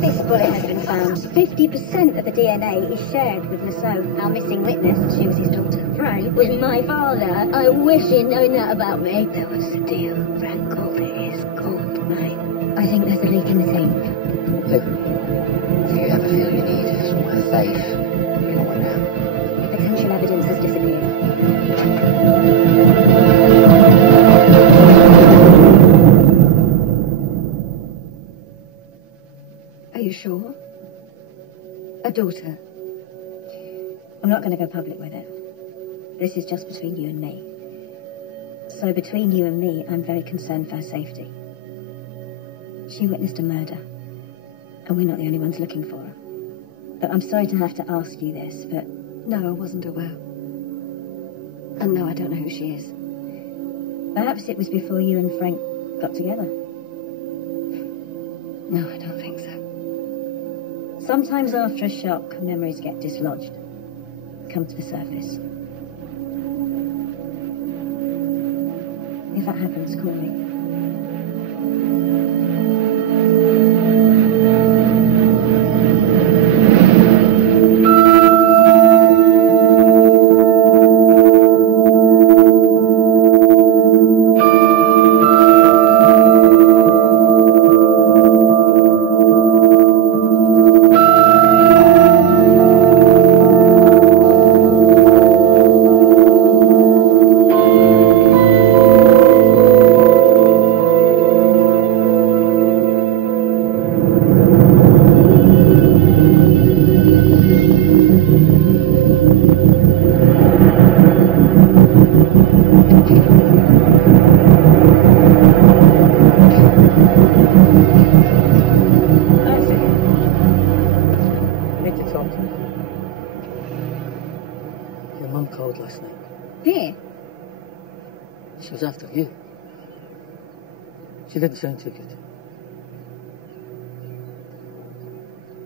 This bullet has been found. 50% of the DNA is shared with Lasso. Our missing witness, she was his daughter. Frank was my father. I wish he'd known that about me. There was a deal. Frank called it his gold mine. I think there's a leak in the tank. Do you ever feel you need somewhere safe? You know where now? The potential evidence has disappeared. Are you sure? A daughter? I'm not going to go public with it. This is just between you and me. So between you and me, I'm very concerned for her safety. She witnessed a murder, and we're not the only ones looking for her. But I'm sorry to have to ask you this, but no, I wasn't aware. And no, I don't know who she is. Perhaps it was before you and Frank got together. No, I don't think so. Sometimes after a shock, memories get dislodged, come to the surface. If that happens, call me. After you. She didn't sound too good.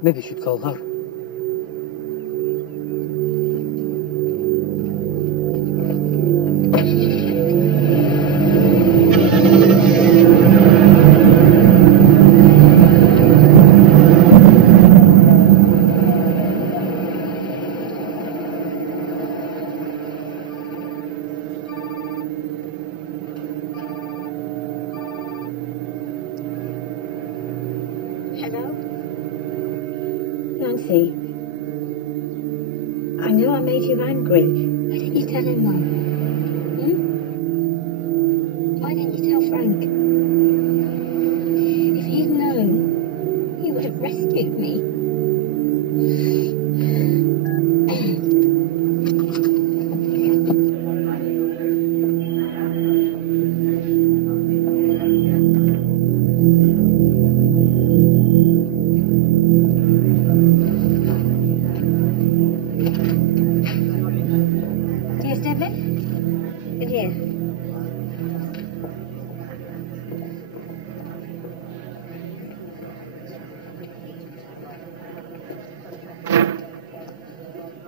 Maybe you should call her. Nancy, I know I made you angry. Why didn't you tell him, Mum? Why didn't you tell Frank? If he'd known, he would have rescued me.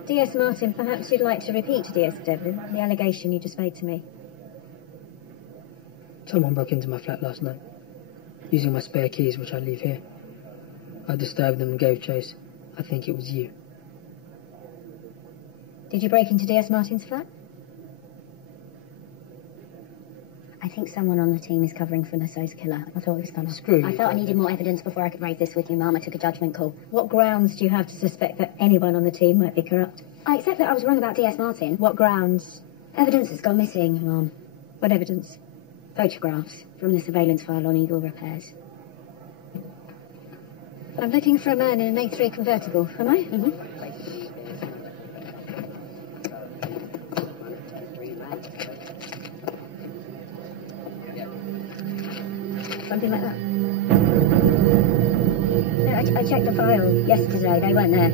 D.S. Martin, perhaps you'd like to repeat to D.S. Devlin the allegation you just made to me. Someone broke into my flat last night, using my spare keys, which I leave here. I disturbed them and gave chase. I think it was you. Did you break into D.S. Martin's flat? I think someone on the team is covering for Lasso's killer. I thought it was gonna. Screw you. I felt I needed more evidence before I could raise this with you, Mum. I took a judgment call. What grounds do you have to suspect that anyone on the team might be corrupt? I accept that I was wrong about D.S. Martin. What grounds? Evidence has gone missing, Mum. What evidence? Photographs from the surveillance file on Eagle Repairs. I'm looking for a man in an A3 convertible. Am I? Mm-hmm. Something like that. No, I checked the file yesterday. They weren't there.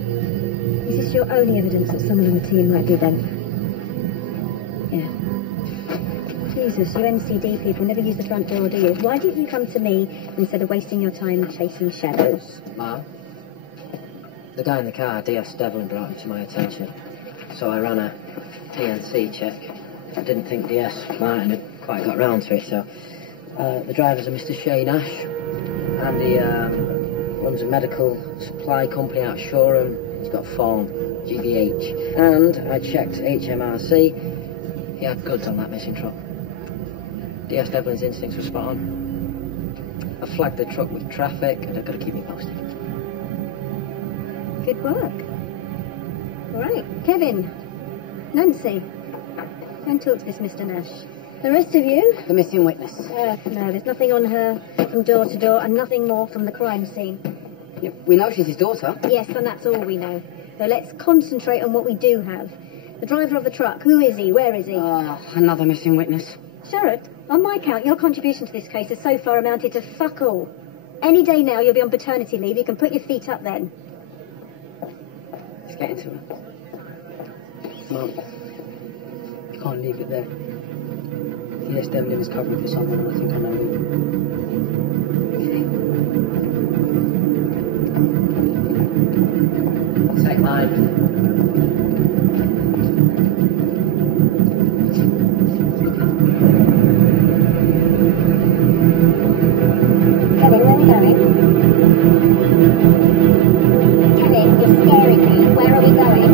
Is this your only evidence that someone on the team might be them? Yeah. Jesus, you NCD people never use the front door, do you? Why didn't you come to me instead of wasting your time chasing shadows? Ma'am, the guy in the car, D.S. Devlin, brought it to my attention. So I ran a TNC check. I didn't think D.S. Martin had quite got round to it, so... the drivers are Mr. Shane Ash, and the runs a medical supply company out of Shoreham. He's got a form, GBH. And I checked HMRC. He had goods on that missing truck. DS Devlin's instincts were spot on. I flagged the truck with traffic, and I've got to keep me posted. Good work. All right, Kevin, Nancy, go and talk to this Mr. Nash. The rest of you? The missing witness. No, there's nothing on her from door to door and nothing more from the crime scene. Yeah, we know she's his daughter. Yes, and that's all we know. So let's concentrate on what we do have. The driver of the truck, who is he? Where is he? Another missing witness. Sherrod, on my count, your contribution to this case has so far amounted to fuck all. Any day now you'll be on paternity leave. You can put your feet up then. Let's get into it. No, you can't leave it there. DS Devlin is covering for someone, and I think I know who. Take mine. Kevin, where are we going? Kevin, you're scaring me. Where are we going?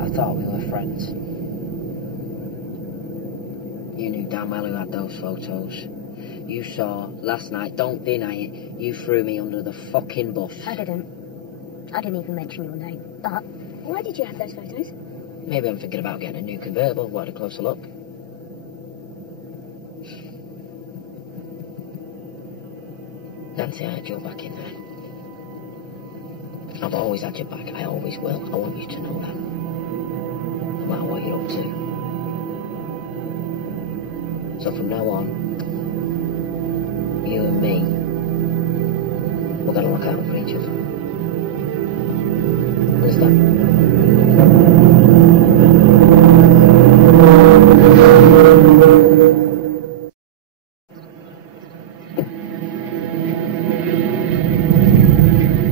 I thought we were friends. You knew damn well who had those photos. You saw last night, don't deny it, you threw me under the fucking bus. I didn't even mention your name. But why did you have those photos? Maybe I'm thinking about getting a new convertible, what a closer look. Nancy, I had your back in there. I've always had your back, I always will. I want you to know that. No matter what you're up to. So from now on, you and me, we're gonna look out for each other. Understand?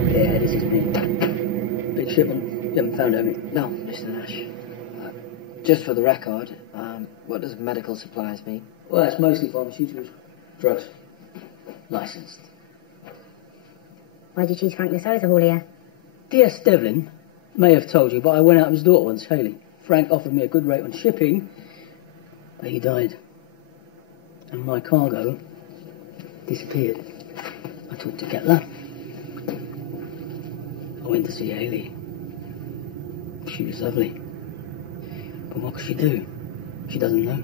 Yeah, this is me. Big shipment. You haven't found anything? No, Mr. Nash. Just for the record, what does medical supplies mean? Well, it's mostly pharmaceuticals. Drugs. Licensed. Why did you choose Frank Nassau as a haulier? DS Devlin may have told you, but I went out with his daughter once, Haley. Frank offered me a good rate on shipping, but he died. And my cargo disappeared. I talked to Getler. I went to see Haley. She was lovely. But what could she do? She doesn't know.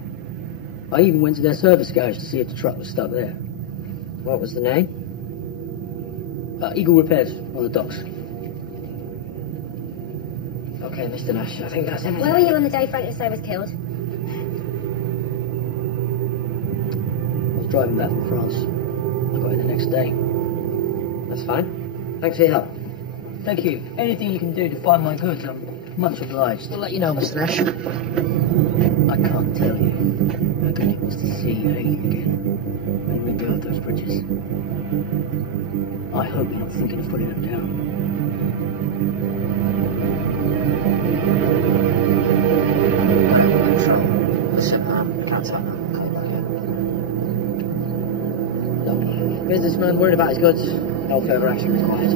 I even went to their service garage to see if the truck was stuck there. What was the name? Eagle Repairs on the docks. Okay, Mr. Nash, I think that's everything. Where were you on the day Frank Nassau was killed? I was driving back from France. I got in the next day. That's fine. Thanks for your help. Thank you. Anything you can do to find my goods, I'm much obliged. We'll let you know, Mr. Nash. I can't tell you how good it was to see Haley again and rebuild those bridges. I hope you're not thinking of putting them down. I'm in control. Listen, I can't tell that. Call that yet. No. Businessman worried about his goods. No further action required.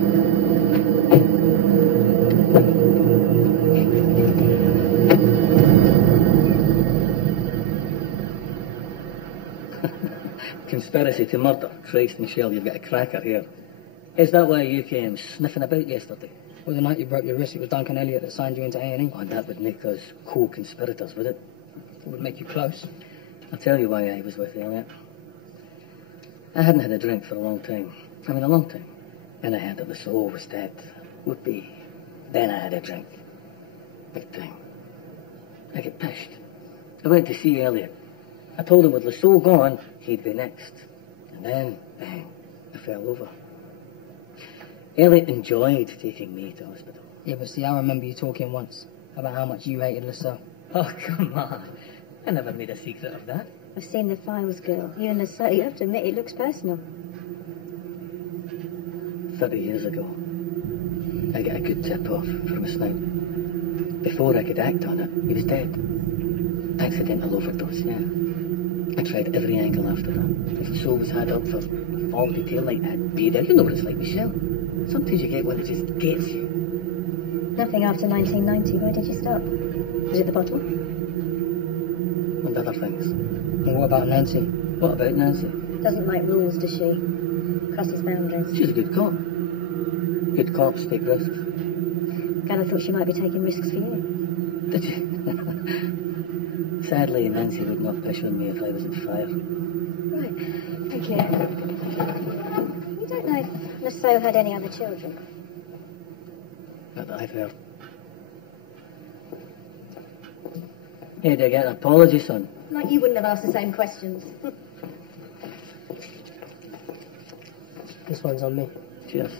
Conspiracy to murder. Christ, Michelle, you've got a cracker here. Is that why you came sniffing about yesterday? Well, the night you broke your wrist, it was Duncan Elliott that signed you into A&E. Oh, that would make us co-conspirators, would it? It would make you close. I'll tell you why I was with Elliot. I hadn't had a drink for a long time. I mean, a long time. And I heard that the soul was dead. Would be. Then I had a drink. Big time. I get pissed. I went to see Elliot. I told him with the soul gone, he'd be next. And then, bang, I fell over. Elliot enjoyed taking me to hospital. Yeah, but see, I remember you talking once about how much you hated Lasso. Oh, come on. I never made a secret of that. I've seen the files, girl. You and the sir, you have to admit it looks personal. 30 years ago, I got a good tip-off from a snipe. Before I could act on it, he was dead. Accidental overdose, yeah. I tried every angle after that. If the show was had up for all detail like that, be there. You know what it's like, Michelle. Sometimes you get one that just gets you. Nothing after 1990. Where did you stop? Was it the bottle? And other things. And what about Nancy? What about Nancy? Doesn't like rules, does she? Crosses boundaries. She's a good cop. Good cops take risks. Gunnar thought she might be taking risks for you. Did you? Sadly, Nancy would not fish on me if I was at fire. Right. Thank you. You don't know if Nassau had any other children? Not that I've heard. Hey, did I get an apology, son? Like you wouldn't have asked the same questions. This one's on me. Cheers.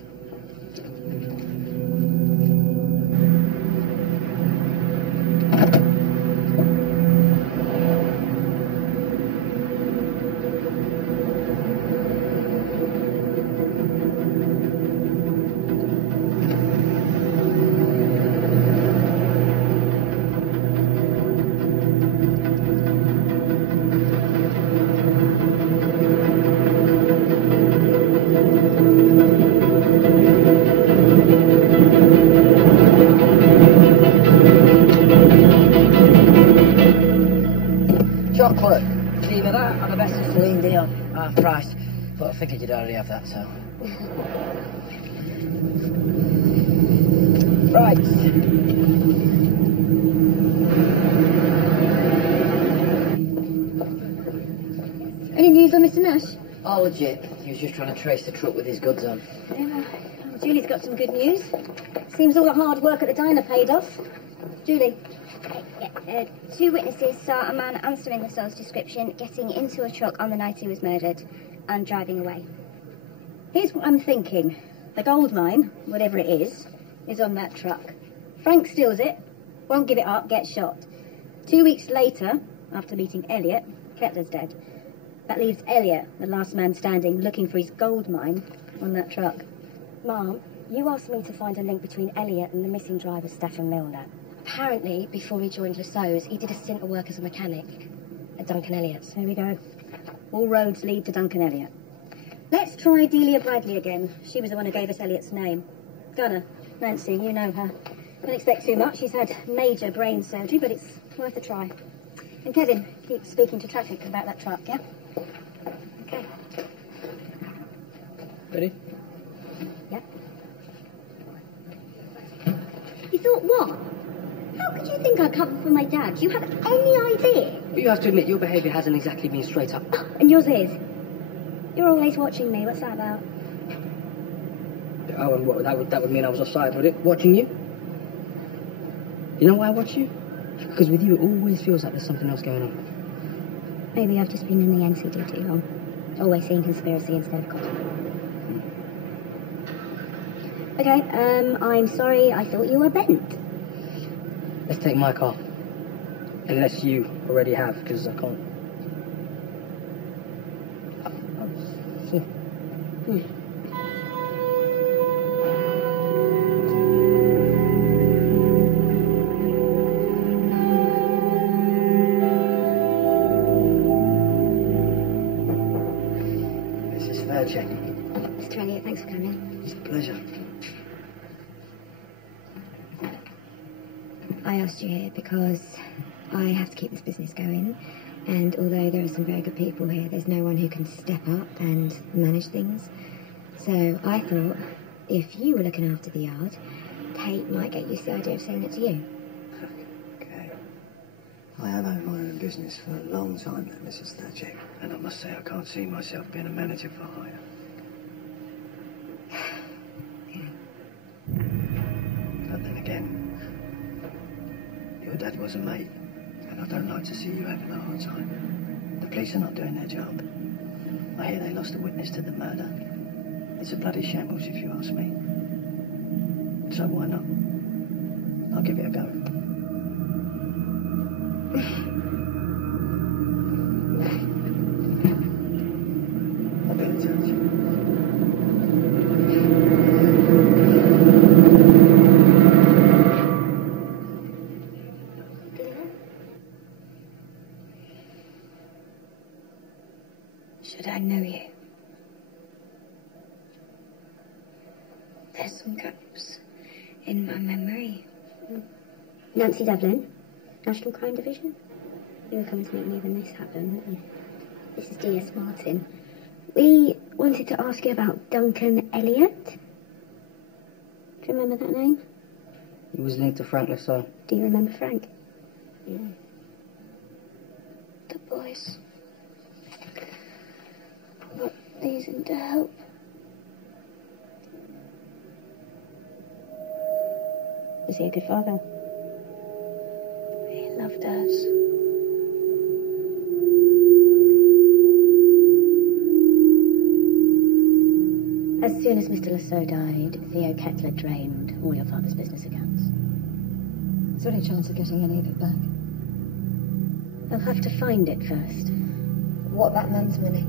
Chocolate. Either that or the best of Celine Dion. Half price. But I figured you'd already have that, so. Right. Any news on Mr. Nash? All legit. He was just trying to trace the truck with his goods on. Yeah, Julie's got some good news. Seems all the hard work at the diner paid off. Julie. Two witnesses saw a man answering the soul's description, getting into a truck on the night he was murdered and driving away. Here's what I'm thinking. The gold mine, whatever it is on that truck. Frank steals it, won't give it up, gets shot. 2 weeks later, after meeting Elliot, Kettler's dead. That leaves Elliot, the last man standing, looking for his gold mine on that truck. Mom, you asked me to find a link between Elliot and the missing driver, Stefan Milner. Apparently, before he joined Lasso's, he did a stint of work as a mechanic at Duncan Elliott's. There we go. All roads lead to Duncan Elliot. Let's try Delia Bradley again. She was the one who gave us Elliot's name. Gunnar, Nancy, you know her. Don't expect too much. She's had major brain surgery, but it's worth a try. And Kevin, keep speaking to traffic about that truck, yeah? Okay. Ready? Yeah. You thought what? How could you think I covered for my dad? Do you have any idea? But you have to admit, your behaviour hasn't exactly been straight up. Oh, and yours is. You're always watching me. What's that about? Oh, and what, that would mean I was offside, would it? Watching you? You know why I watch you? Because with you, it always feels like there's something else going on. Maybe I've just been in the NCD too long. Always seeing conspiracy instead of content. Okay, I'm sorry. I thought you were bent. Let's take my car. Unless you already have, because I can't. This is fair check. Mr. Elliot, thanks for coming. It's a pleasure. I asked you here because I have to keep this business going, and although there are some very good people here, there's no one who can step up and manage things. So I thought if you were looking after the yard, Kate might get used to the idea of selling it to you. Okay. I have owned my own business for a long time now, Mrs. Thatcher. And I must say I can't see myself being a manager for hire. But then again, your dad was a mate, and I don't like to see you having a hard time. The police are not doing their job. I hear they lost a witness to the murder. It's a bloody shambles, if you ask me. So why not? I'll give it a go. I'll be in touch. There's some gaps in my memory. Nancy Devlin, National Crime Division. You were coming to meet me when this happened, weren't you? This is D.S. Martin. We wanted to ask you about Duncan Elliott. Do you remember that name? He was linked to Frank Lasso. Do you remember Frank? Yeah. The boys. But these in to help. Was he a good father? He loved us. As soon as Mr. Lasso died, Theo Kettler drained all your father's business accounts. Is there any chance of getting any of it back? They'll have to find it first. What about Mum's money?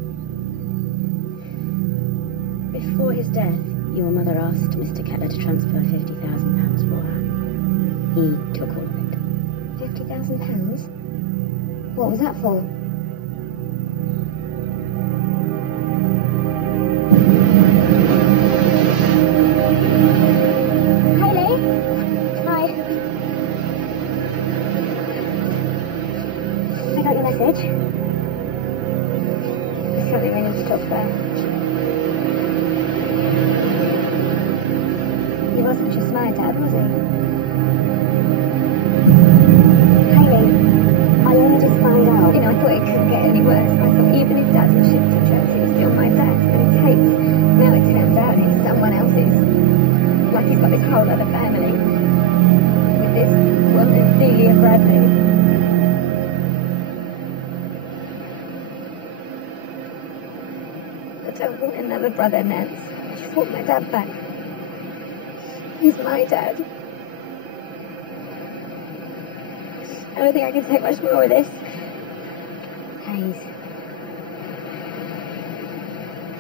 Before his death, your mother asked Mr. Kettler to transfer £50,000 for her. He took all of it. £50,000? What was that for? Message. There's something we need to talk about. He wasn't just my dad, was he? Hayley, I only just found out. You know, I thought it couldn't get any worse. I thought even if Dad was shipped to Chelsea, it was still my dad. And Tate, now it turns out he's someone else's. Like he's got this whole other family. With this woman, Delia Bradley. I don't want another brother, Nance. I just want my dad back. He's my dad. I don't think I can take much more of this. Hayes.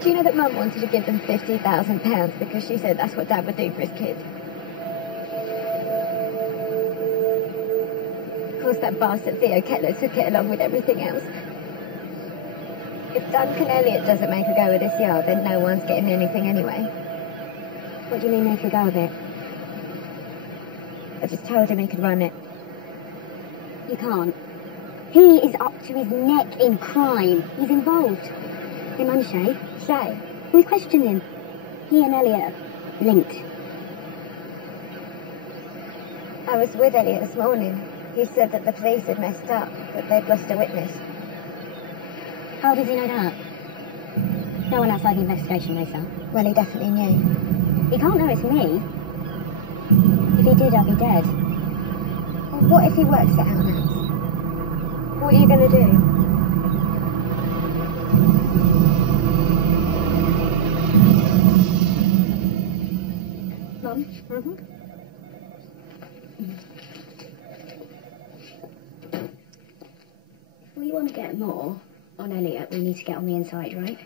Do you know that Mum wanted to give them £50,000 because she said that's what Dad would do for his kids? Of course, that bastard Theo Kettler took it along with everything else. If Duncan Elliott doesn't make a go of this yard, then no one's getting anything anyway. What do you mean make a go of it? I just told him he could run it. You can't. He is up to his neck in crime. He's involved. Him and Shay. Shay? We questioned him. He and Elliot are linked. I was with Elliot this morning. He said that the police had messed up, that they'd lost a witness. How does he know that? No one outside the investigation knows that. Well, he definitely knew. He can't know it's me. If he did, I'd be dead. Well, what if he works it out, Nance? What are you going to do? Mum? If we want to get more on Elliot, we need to get on the inside, right?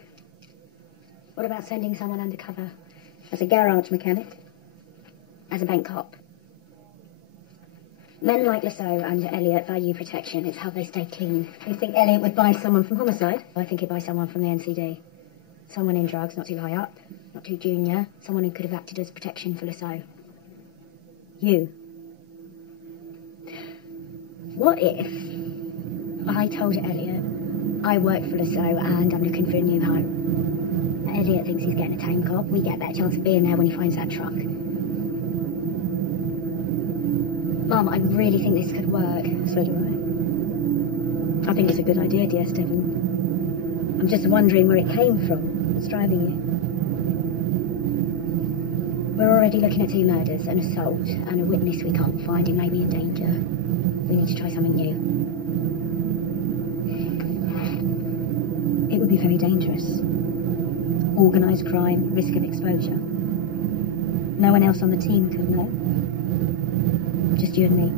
What about sending someone undercover? As a garage mechanic? As a bank cop? Men like Lasso and Elliot value protection. It's how they stay clean. You think Elliot would buy someone from homicide? I think he'd buy someone from the NCD. Someone in drugs, not too high up, not too junior. Someone who could have acted as protection for Lasso. You. What if I told Elliot I work for Lasso and I'm looking for a new home? Elliot thinks he's getting a tame cob. We get a better chance of being there when he finds that truck. Mum, I really think this could work. So do I. I think it's a good idea, dear Stephen. I'm just wondering where it came from. What's driving you? We're already looking at 2 murders, an assault, and a witness we can't find who may be in danger. We need to try something new. It would be very dangerous. Organised crime, risk of exposure. No one else on the team could know. Just you and me.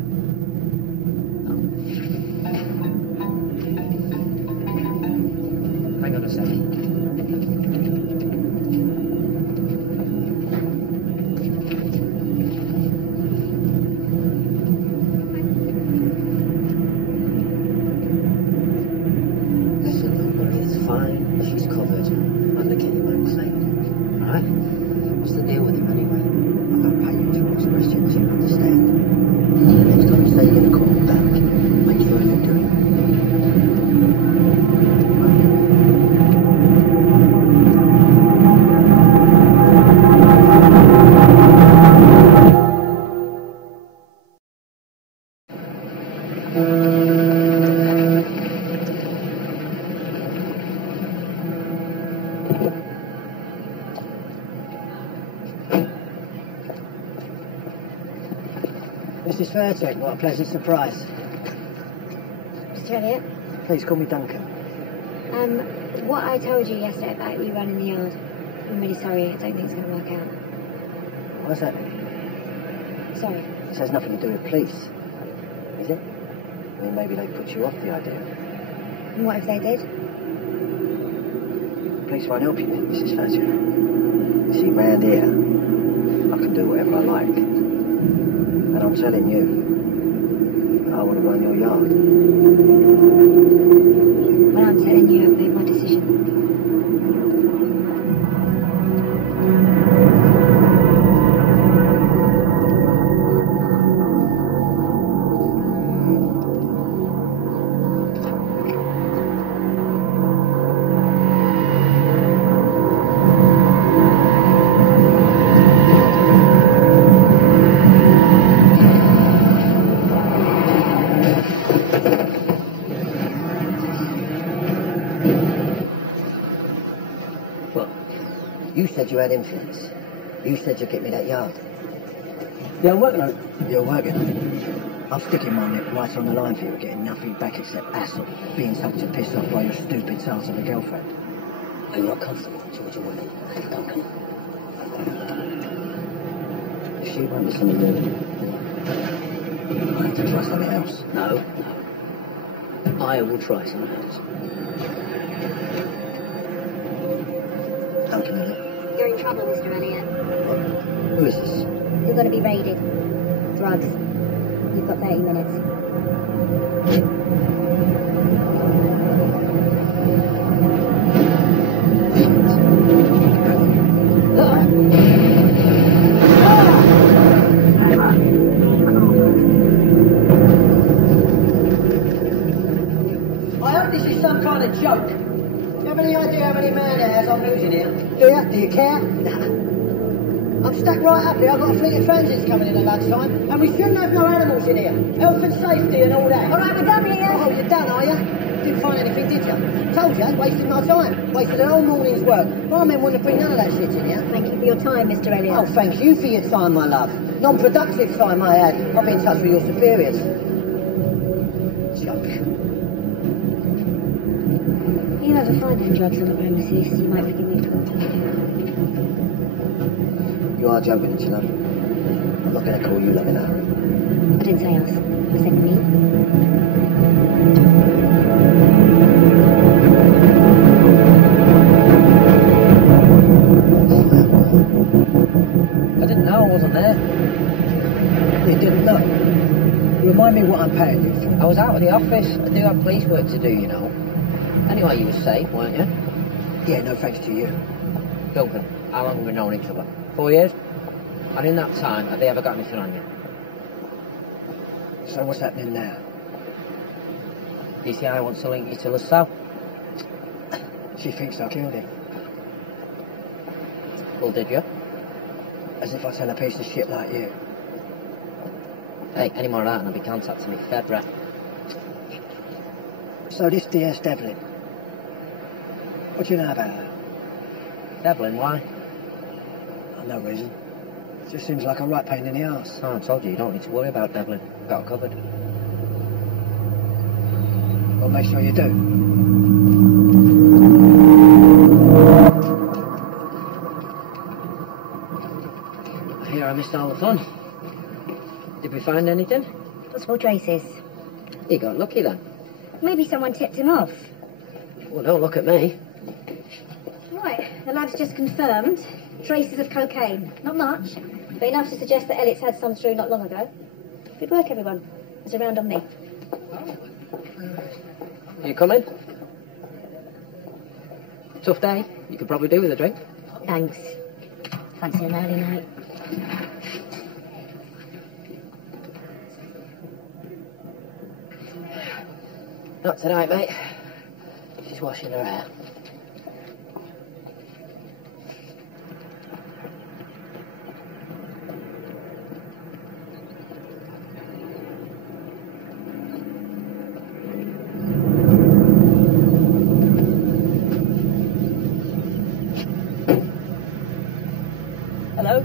Hang on a second. It's fine. She's covered. And the kitty man clean. Alright? What's the deal with him anyway? Mrs. Fairchild, what a pleasant surprise. Mr. Elliot, Please call me Duncan. what I told you yesterday about you running the yard, I'm really sorry. I don't think it's going to work out. What's that? Sorry. This has nothing to do with police, is it? I mean, maybe they put you off the idea. And what if they did? Police won't help you, Mrs. Fairchild. You see, round here, I can do whatever I like. And I'm telling you, I want to run your yard. Well, I'm telling you, I've made my decision. You said you had influence. You said you'd get me that yard. Yeah, I'm working on it. You're working on it. I'm sticking my neck right on the line for you, getting nothing back except hassle, being something to piss off by your stupid sons of a girlfriend. I'm not comfortable with what you're working. Duncan. If she won't listen to you, I have to try something else. No. I will try something else. Duncan, You're in trouble, Mr. Elliot. who is this? You're going to be raided. Drugs. You've got 30 minutes. I hope this is some kind of joke. Do you have any idea how many man-hours I'm losing here? Do you? Do you care? Nah. I'm stuck right up here. I've got a fleet of transits coming in at lunchtime, and we shouldn't have no animals in here. Health and safety and all that. All right, we're done here. Oh, you're done, are you? Didn't find anything, did you? Told you, wasted my time. Wasted an whole morning's work. My men wouldn't have bring none of that shit in here. Thank you for your time, Mr. Elliot. Oh, thank you for your time, my love. Non-productive time I had. I'll be in touch with your superiors. Joke. You ever find any drugs on the premises, you might forgive me for what I do. You are joking, don't you know? I'm not going to call you loving her. I didn't say us. I said me. I didn't know I wasn't there. You didn't know? You remind me what I'm paying you for. I was out of the office. I do have police work to do, you know. Anyway, you were safe, weren't you? Yeah, no thanks to you. Duncan, how long have we known each other? 4 years? And in that time, have they ever got anything on you? So what's happening now? DCI wants to link you to LaSalle. She thinks I killed him. Well, did you? As if I tell a piece of shit like you. Hey, any more of that and I'll be contacting me February. So this DS Devlin. What do you know about her? Devlin, why? Oh, no reason. Just seems like a right pain in the arse. Oh, I told you, you don't need to worry about Devlin. Got her covered. Well, make sure you do. I hear I missed all the fun. Did we find anything? Possible traces. You got lucky then. Maybe someone tipped him off. Well, don't look at me. Right, the lab's just confirmed. Traces of cocaine. Not much, but enough to suggest that Elliot's had some through not long ago. Good work, everyone. There's a round on me. You coming? Tough day. You could probably do with a drink. Thanks. Fancy an early night. Not tonight, mate. She's washing her hair. Hello?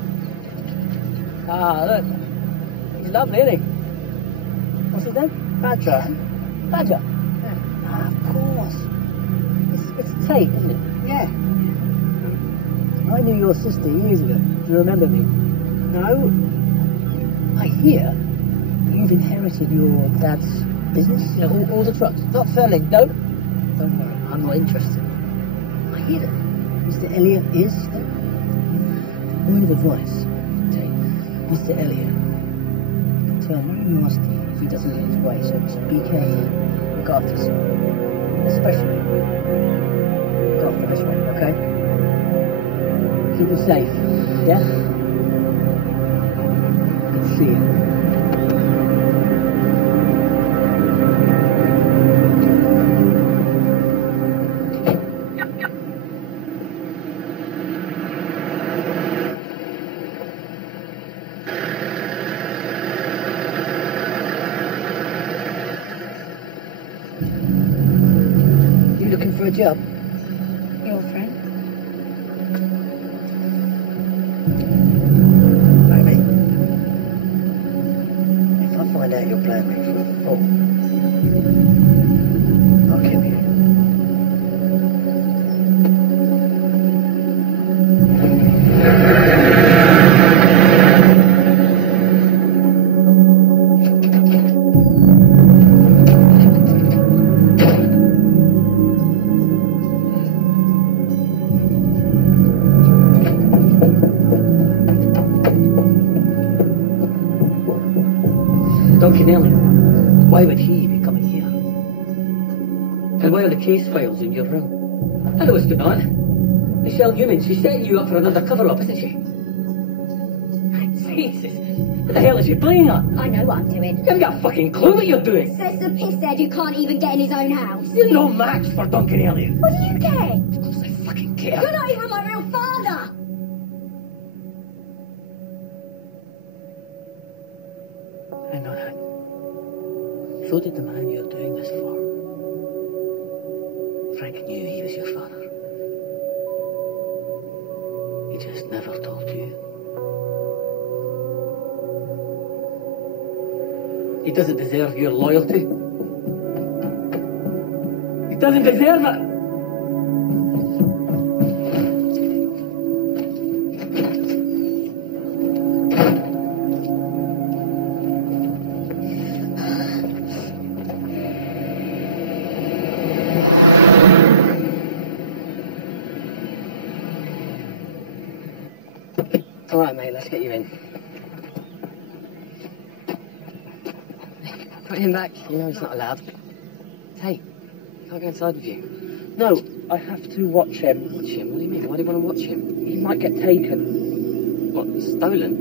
Ah, look. He's lovely, isn't he? What's his name? Badger. Badger? Yeah. Ah, of course. It's Tate, isn't it? Yeah. I knew your sister years ago. Do you remember me? No. I hear you've inherited your dad's business. You know, all the trucks. Not selling. No? Don't worry, I'm not interested. I hear that Mr. Elliot is... Word of advice, Tate. Mr. Elliot can turn very nasty if he doesn't get his way, so be careful. Look after yourself. Especially look after this one, okay? Keep it safe, yeah? Good to see you. You looking for a job? Your friend? Maybe. If I find out you're playing me for a fool, I'll kill you. Duncan Elliot, why would he be coming here? And why are the case files in your room? I know what's going on. Michelle Newman, she's setting you up for an undercover op, isn't she? Jesus, what the hell is she playing at? I know what I'm doing. You haven't got a fucking clue what you're doing. Says the pisshead who can't even get in his own house. You're no match for Duncan Elliot. What do you care? Of course I fucking care. You're not even my real father. I know that. So did the man you're doing this for. Frank knew he was your father. He just never told you. He doesn't deserve your loyalty. He doesn't deserve it. All right, mate, let's get you in. Put him back. You know he's not allowed. Hey, can't go inside with you. No, I have to watch him. Watch him? What do you mean? Why do you want to watch him? He might get taken. What, stolen?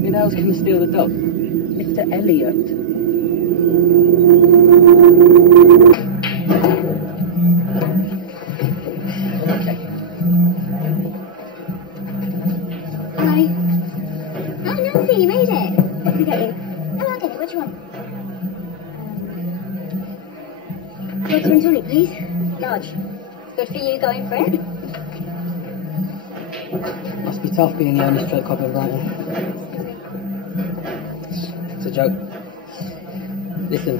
Who the hell's going to steal the dog? Mr. Elliot. Okay. Hi. Oh, Nancy, you made it. What did I get you? Oh, I'll get it. What do you want? Water and tonic, please. Large. Good for you going for it? Must be tough being the only straight cop in Brighton. It's a joke. Listen,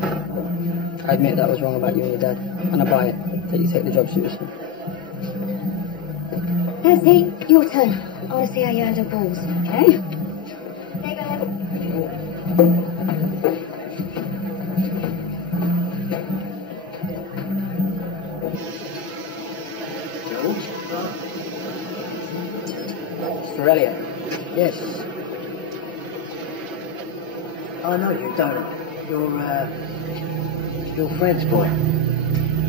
I admit that was wrong about you and your dad, and I buy it that you take the job seriously. Nancy, your turn. I want to see how you handle balls, okay? There you go. Mr. Elliot. Yes. I know you, don't I? Your friend's boy.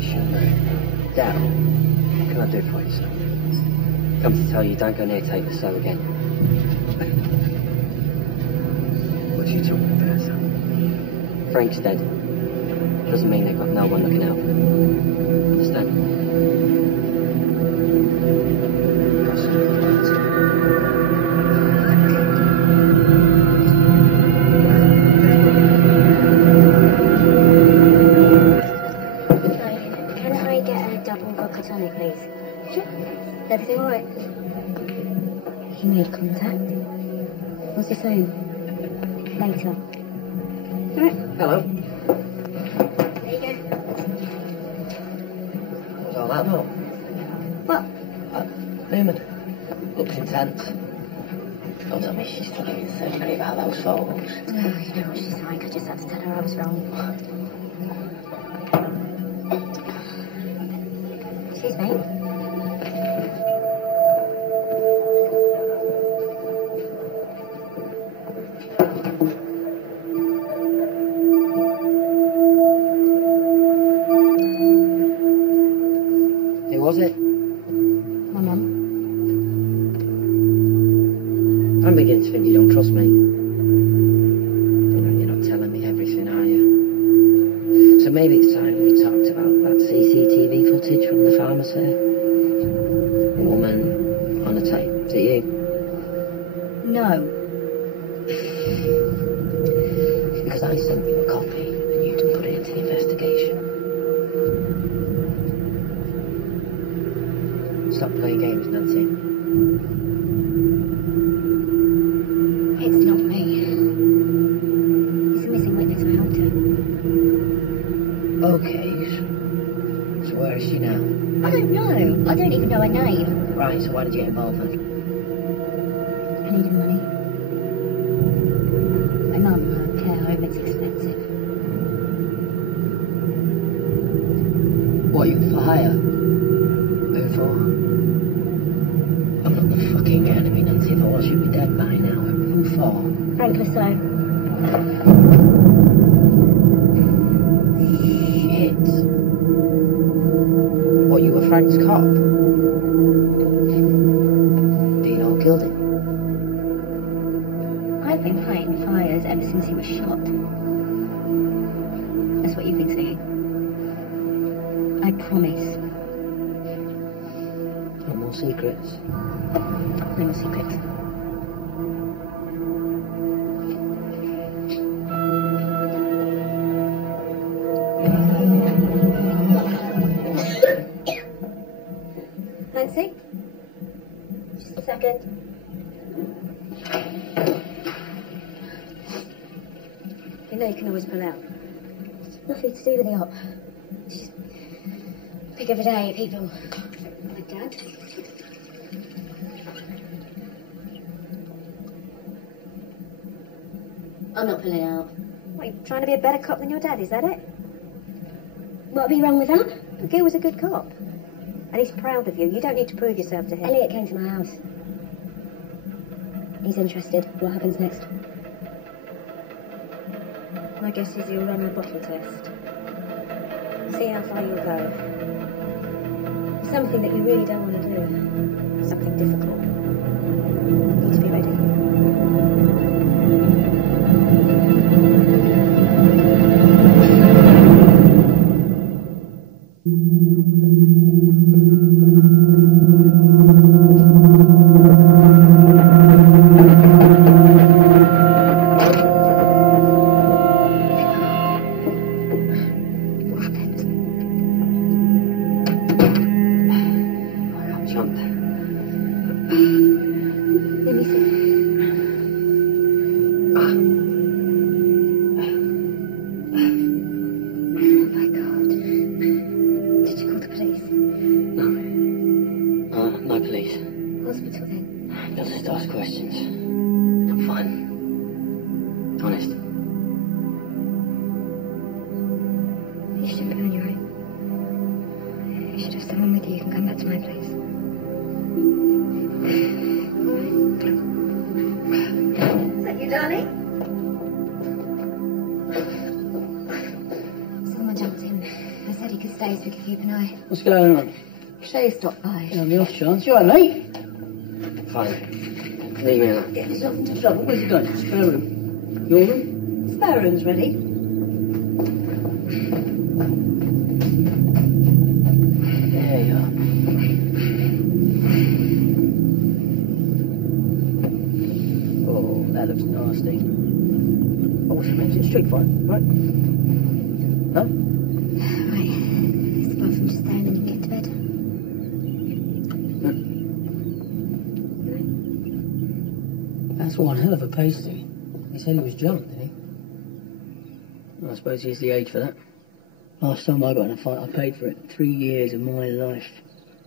Sure. Dad. What can I do for you, sir? Come to tell you, don't go near Tate the So again. What are you talking about, sir? Frank's dead. Doesn't mean they've got no one looking out. Understand? Can I get a double vodka tonic, please? Sure. Is everything all right? He made contact. What's he saying? Later. Right. Hello. There you go. What's all that about? What? Newman. Looks intense. Don't tell me she's fucking angry about those photos. Oh, you know what she's like. I just had to tell her I was wrong. Excuse me. Who was it? My mum. I'm beginning to think you don't trust me. You're not telling me everything, are you? So maybe it's time we talked about that CCTV footage from the pharmacy. A woman on a tape. Is it you? No. Because I sent you a copy and you didn't put it into the investigation. Stop playing games, Nancy. It's not me. It's a missing witness, I helped her. Okay. So where is she now? I don't know. I don't even know her name. Right, so why did you get involved then? I needed money. My mum, her care home, it's expensive. What, you for hire? Who for? I'm not the fucking enemy, Nancy. If I was, you'd be dead by now. Who for? Frankly so. Shit. What, you were Frank's cop? Do you know who killed him? I've been fighting fires ever since he was shot. That's what you've been saying. I promise. No more secrets. No more secrets. Nancy? Just a second. You know you can always pull out. It's nothing to do with the op. It's just pick of a day, people like Dad. I'm not pulling out. What, you trying to be a better cop than your dad, is that it? What'd be wrong with that? Gil was a good cop. And he's proud of you. You don't need to prove yourself to him. Elliot came to my house. He's interested. What happens next? My guess is he'll run a bottle test. See how far you'll go. Something that you really don't want to do. Something difficult. You need to be ready. What's going on? Shay stopped by. On the off chance. You all right, mate? Fine. Leave me alone. Get yourself into trouble. Where's he going? Spare room. Your room? Spare room's ready. There you are. Oh, that looks nasty. Oh, what's the name? It's street fight, right? No? Right. It's the bathroom just there and then you can get to bed. That's one hell of a pasty. He said he was drunk, didn't he? I suppose he's the age for that. Last time I got in a fight, I paid for it. 3 years of my life.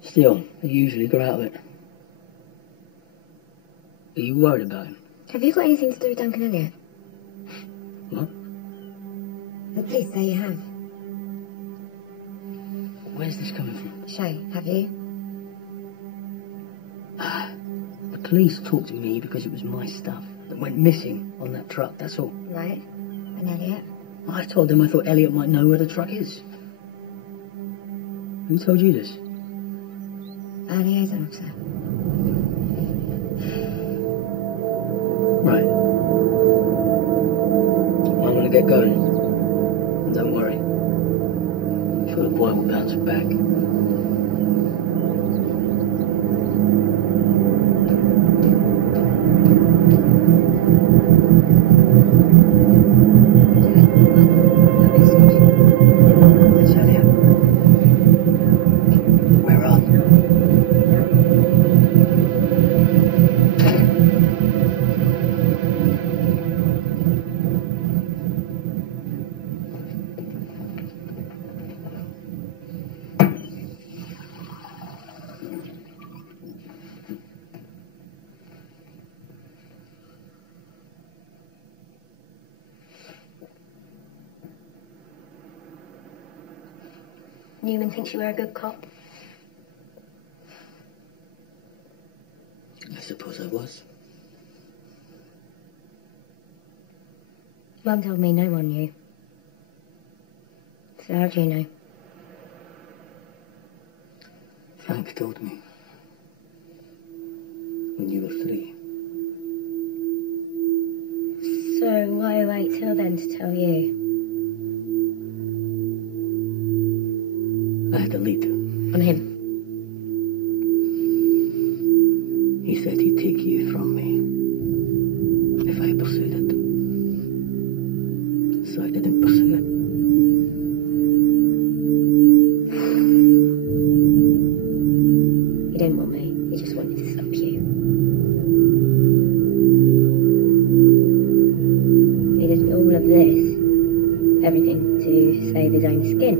Still, I usually grow out of it. Are you worried about him? Have you got anything to do with Duncan Elliott? What? Well, please say you have. Where's this coming from? Shay, have you? The police talked to me because it was my stuff that went missing on that truck, that's all. Right. And Elliott? I told them I thought Elliot might know where the truck is. Who told you this? Our liaison officer. Right. I'm gonna get going. And don't worry. I'm sure the boy will bounce back. It's Elliot. We're on. Newman thinks you were a good cop. I suppose I was. Mum told me no one knew. So how do you know? Frank told me. When you were 3. So why wait till then to tell you? I had a lead. On him? He said he'd take you from me if I pursued it. So I didn't pursue it. He didn't want me. He just wanted to stop you. He did all of this, everything to save his own skin.